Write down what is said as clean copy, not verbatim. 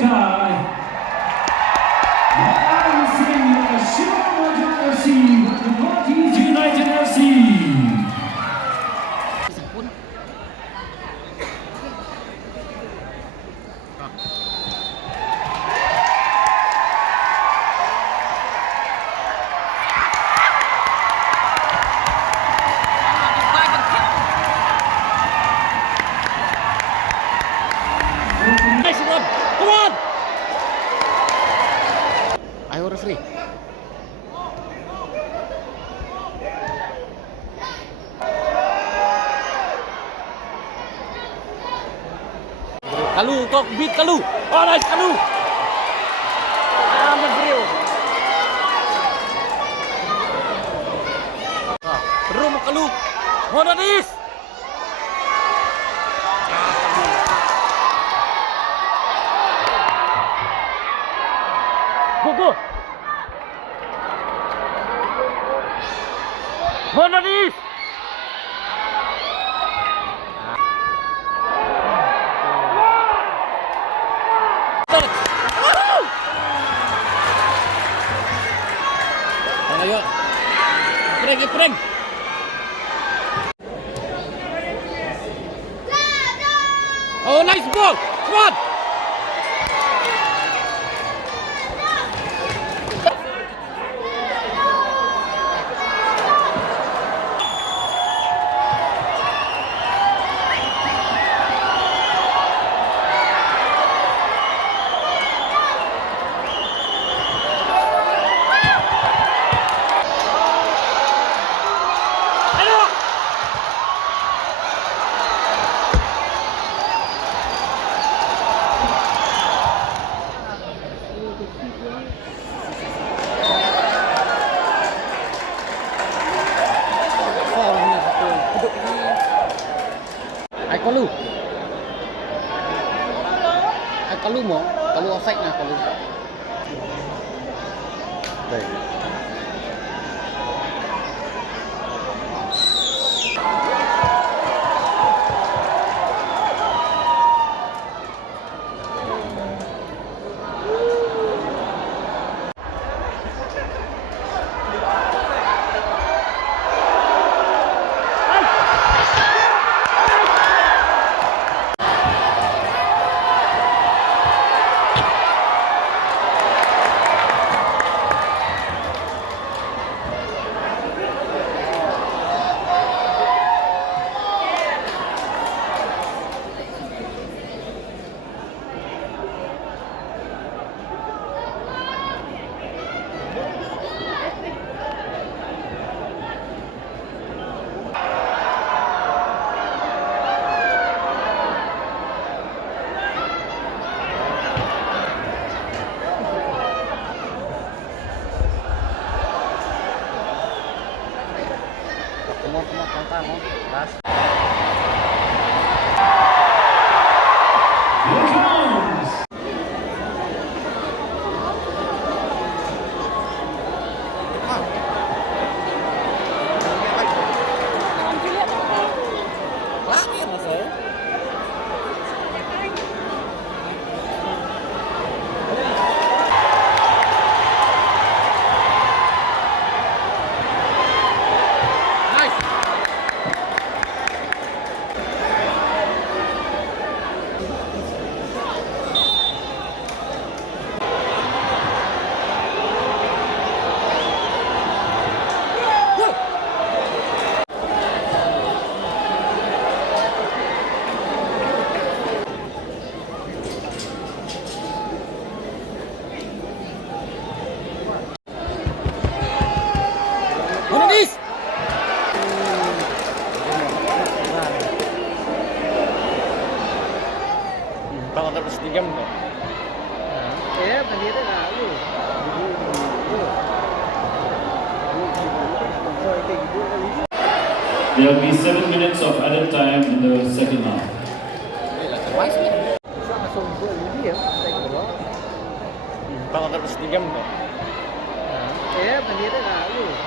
tie. Balancing Shimomoto FC with the Northeast United FC. Come on! Ayo referee. Kalu, kok beat Kalu. Oh, nice Kalu. Aman bro. Rum Kalu. Monadis. Go. Monadis. Ayo. Prank. Oh, nice ball. Come on. Kalu mo, Kalu offside na Kalu. Đây. Come on, tantang, last. Here it comes. Monadis. Kalau terus 3 menit. Ya, pendiri lalu. There will be 7 minutes of added time in the second half. Kalau terus 3 menit. Ya, pendiri lalu.